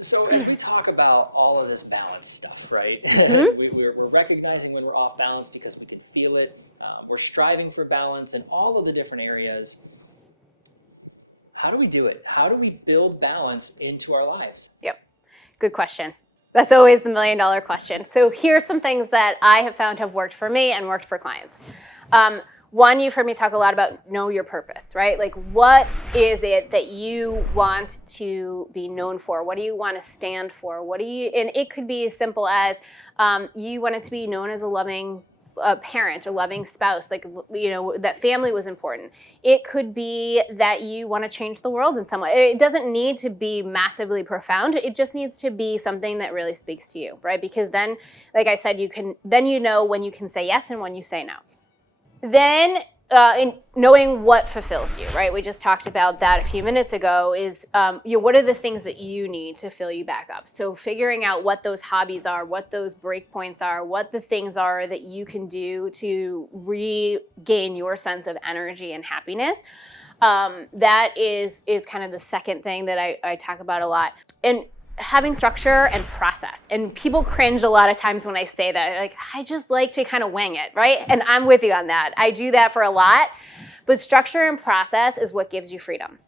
So as we talk about all of this balance stuff, right? We're recognizing when we're off balance because we can feel it. We're striving for balance in all of the different areas. How do we do it? How do we build balance into our lives? Yep. Good question. That's always the $1 million question. So here's some things that I have found have worked for me and worked for clients. One, you've heard me talk a lot about know your purpose, right? Like, what is it that you want to be known for? What do you want to stand for? And it could be as simple as you wanted to be known as a loving parent, a loving spouse, like, that family was important. It could be that you want to change the world in some way. It doesn't need to be massively profound. It just needs to be something that really speaks to you, right? Because then, like I said, you know when you can say yes and when you say no. Then in knowing what fulfills you, right? We just talked about that a few minutes ago is what are the things that you need to fill you back up? So figuring out what those hobbies are, what those break points are, what the things are that you can do to regain your sense of energy and happiness. That is kind of the second thing that I talk about a lot. And having structure and process. And people cringe a lot of times when I say that. Like, I just like to kind of wing it, right? And I'm with you on that. I do that for a lot. But structure and process is what gives you freedom.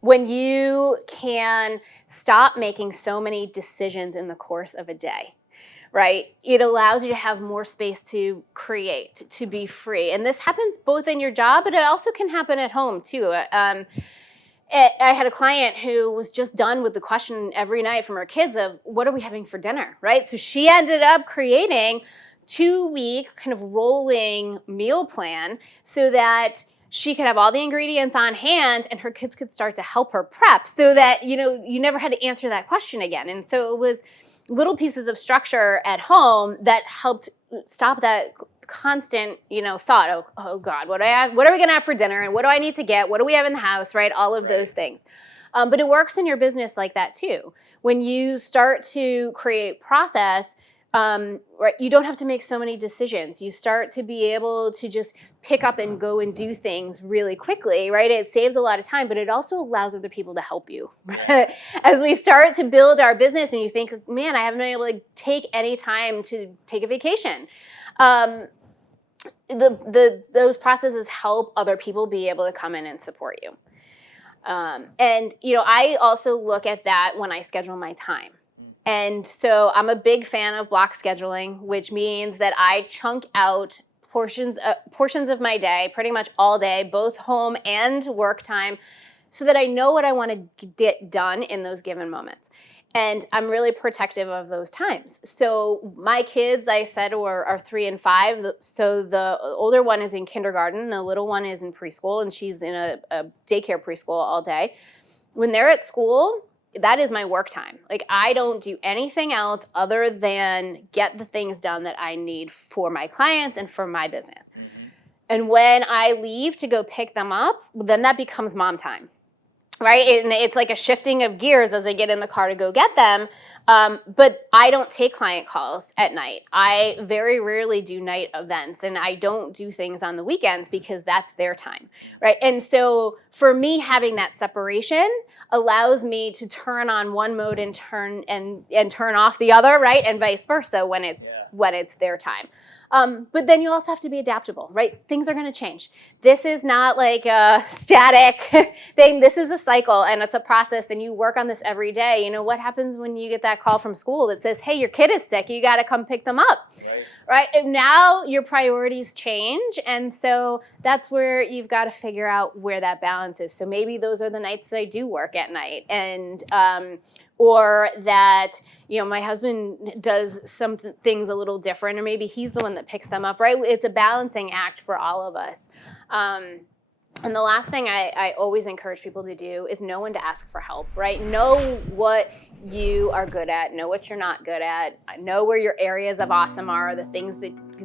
When you can stop making so many decisions in the course of a day, right? It allows you to have more space to create, to be free. And this happens both in your job, but it also can happen at home too. I had a client who was just done with the question every night from her kids of, what are we having for dinner, right? So she ended up creating 2-week kind of rolling meal plan so that she could have all the ingredients on hand and her kids could start to help her prep so that, you never had to answer that question again. And so it was little pieces of structure at home that helped stop that constant, thought, oh God, what are we going to have for dinner? And what do I need to get? What do we have in the house, right? All of those things. But it works in your business like that too. When you start to create process, right, you don't have to make so many decisions. You start to be able to just pick up and go and do things really quickly, right? It saves a lot of time, but it also allows other people to help you. Yeah. As we start to build our business and you think, man, I haven't been able to take any time to take a vacation. Those processes help other people be able to come in and support you. And I also look at that when I schedule my time. And so I'm a big fan of block scheduling, which means that I chunk out portions of my day, pretty much all day, both home and work time, so that I know what I want to get done in those given moments. And I'm really protective of those times. So my kids, I said, are 3 and 5. So the older one is in kindergarten, the little one is in preschool, and she's in a daycare preschool all day. When they're at school, that is my work time. Like, I don't do anything else other than get the things done that I need for my clients and for my business. Mm-hmm. And when I leave to go pick them up, then that becomes mom time. Right? And it's like a shifting of gears as I get in the car to go get them. But I don't take client calls at night. I very rarely do night events, and I don't do things on the weekends because that's their time, right? And so for me, having that separation allows me to turn on one mode and turn off the other, right? And vice versa when it's their time. But then you also have to be adaptable, right? Things are going to change. This is not like a static thing. This is a cycle and it's a process, and you work on this every day. What happens when you get that call from school that says, hey, your kid is sick. You got to come pick them up. Right. And now your priorities change. And so that's where you've got to figure out where that balance is. So maybe those are the nights that I do work at night, and or that, my husband does some things a little different, or maybe he's the one that picks them up, right? It's a balancing act for all of us. And the last thing I always encourage people to do is know when to ask for help, right? Know what you are good at, know what you're not good at, know where your areas of awesome are, the things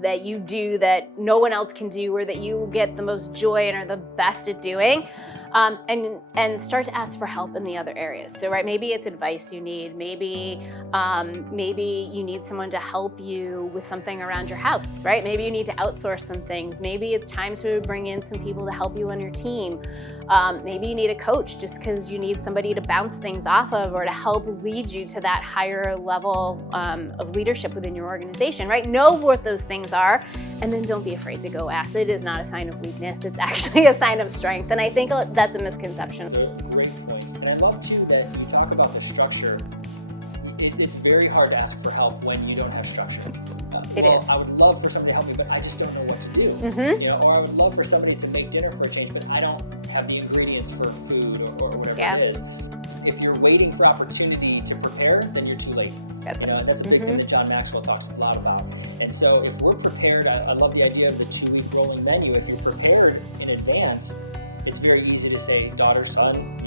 that you do that no one else can do, or that you get the most joy and are the best at doing. And start to ask for help in the other areas. So, right, maybe it's advice you need. Maybe you need someone to help you with something around your house, right? Maybe you need to outsource some things. Maybe it's time to bring in some people to help you on your team. Maybe you need a coach just because you need somebody to bounce things off of or to help lead you to that higher level of leadership within your organization, right? Know what those things are, and then don't be afraid to go ask. It is not a sign of weakness. It's actually a sign of strength, and I think that's a misconception. Great point. And I love too that you talk about the structure. It's very hard to ask for help when you don't have structure. I would love for somebody to help me, but I just don't know what to do. Or I would love for somebody to make dinner for a change, but I don't have the ingredients for food or whatever it is. If you're waiting for opportunity to prepare, then you're too late. That's a big thing that John Maxwell talks a lot about. And so if we're prepared, I love the idea of the 2-week rolling menu. If you're prepared in advance, it's very easy to say, daughter, son,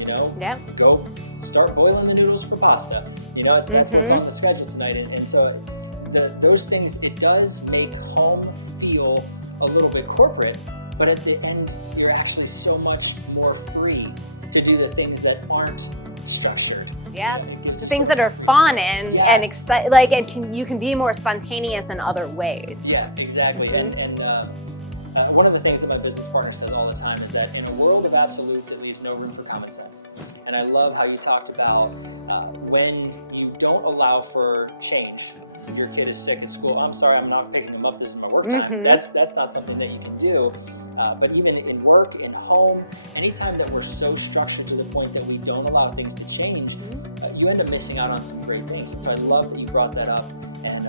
go start boiling the noodles for pasta. That's what's on the schedule tonight. And so those things, it does make home feel a little bit corporate, but at the end, you're actually so much more free to do the things that aren't structured. It gives you things so much that are freedom. fun and you can be more spontaneous in other ways. Yeah, exactly. And one of the things that my business partner says all the time is that in a world of absolutes, it leaves no room for common sense. And I love how you talked about when you don't allow for change. Your kid is sick at school. I'm sorry, I'm not picking him up. This is my work time. That's not something that you can do. But even in work, in home, anytime that we're so structured to the point that we don't allow things to change, you end up missing out on some great things. And so I love that you brought that up. And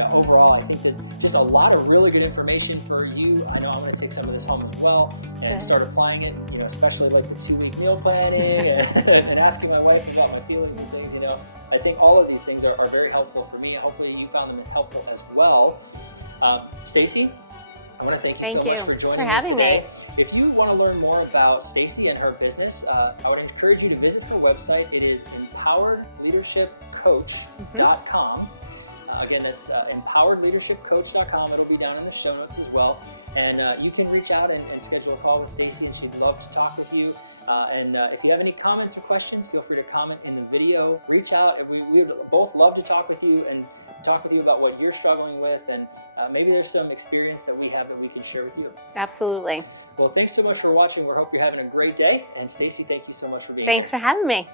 overall, I think that just a lot of really good information for you. I know I'm going to take some of this home as well and start applying it, especially like the 2-week meal planning and asking my wife about my feelings and things, I think all of these things are very helpful for me. Hopefully you found them helpful as well. Stacie, I want to thank you so much for joining me today. If you want to learn more about Stacie and her business, I would encourage you to visit her website. It is empoweredleadershipcoach.com. Again, that's empoweredleadershipcoach.com. It'll be down in the show notes as well. And you can reach out and schedule a call with Stacie, and she'd love to talk with you. If you have any comments or questions, feel free to comment in the video. Reach out. We would both love to talk with you and talk with you about what you're struggling with, and maybe there's some experience that we have that we can share with you. Absolutely. Well, thanks so much for watching. We hope you're having a great day. And Stacie, thank you so much for being here. Thanks for having me.